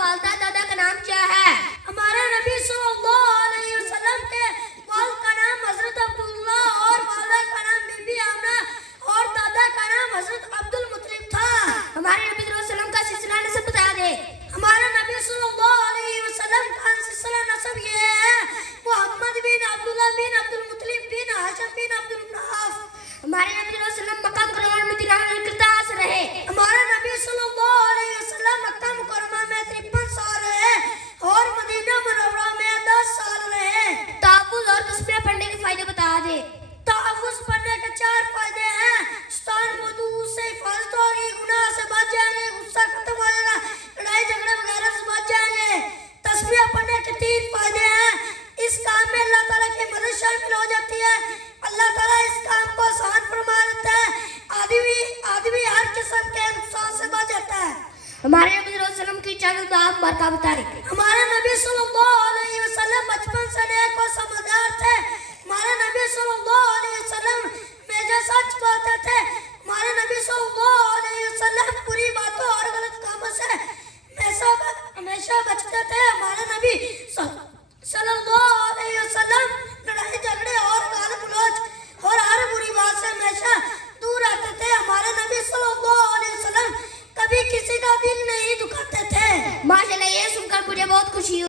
والدہ دادا کا نام کیا ہے؟ ہمارے نبی صلی اللہ علیہ وسلم کے والد کا نام حضرت عبداللہ اور والدہ کا نام بی بی آمنہ اور دادا کا نام حضرت عبد المطلب تھا۔ ہمارے نبی صلی اللہ علیہ وسلم کا سلسلہ نسب بتا دے۔ ہمارے نبی صلی اللہ علیہ وسلم کا سلسلہ نسب یہ ہے: محمد بن عبداللہ بن عبد المطلب بن ہاشم بن عبد المناف۔ ہمارے نبی صلی اللہ علیہ وسلم مکہ مکرمہ اور مدینہ میں کتنا عرصہ رہے؟ ہمارے نبی صلی اللہ علیہ وسلم مکہ مکرمہ میں 53 سال رہے اور مدینہ منورہ میں 10 سال رہے۔ تحفظ اور تسبیح پڑھنے کے فائدے بتا دے۔ تحفظ پڑھنے کے 4 فائدے ہیں: شیطان بدو سے حفاظت ہوگی، گناہ سے بچ جائیں گے، غصہ ختم ہو جائے گا، لڑائی جھگڑے وغیرہ سے بچ جائیں گے۔ تسبیح پڑھنے کے 3 فائدے ہیں: اس کام میں اللہ تعالیٰ کی مدد شامل ہو جاتی ہے، اللہ تعالیٰ اس کام کو آسان فرما دیتا ہے، آدمی ہر قسم کے نقصان سے بچ جاتا ہے۔ ہمارے نبی صلی اللہ علیہ وسلم کی چند آپ برکہ بتائیں۔ ہمارے نبی صلی اللہ علیہ وسلم بچپن سے نیک اور سمجھدار تھے۔ ہمارے نبی صلی اللہ علیہ وسلم ہمیشہ سچ بولتے تھے۔ ہمارے نبی صلی اللہ علیہ وسلم بری باتوں اور غلط کاموں سے ہمیشہ بچتے تھے۔ ہمارے نبی صلی اللہ علیہ وسلم لڑائی جھگڑے اور گال گلوچ اور ہر بری بات سے ہمیشہ دور رہتے تھے۔ ہمارے نبی صلی اللہ علیہ وسلم کبھی کسی کا دل نہیں دکھاتے تھے۔ ماشاءاللہ، یہ سن کر مجھے بہت خوشی ہوئی۔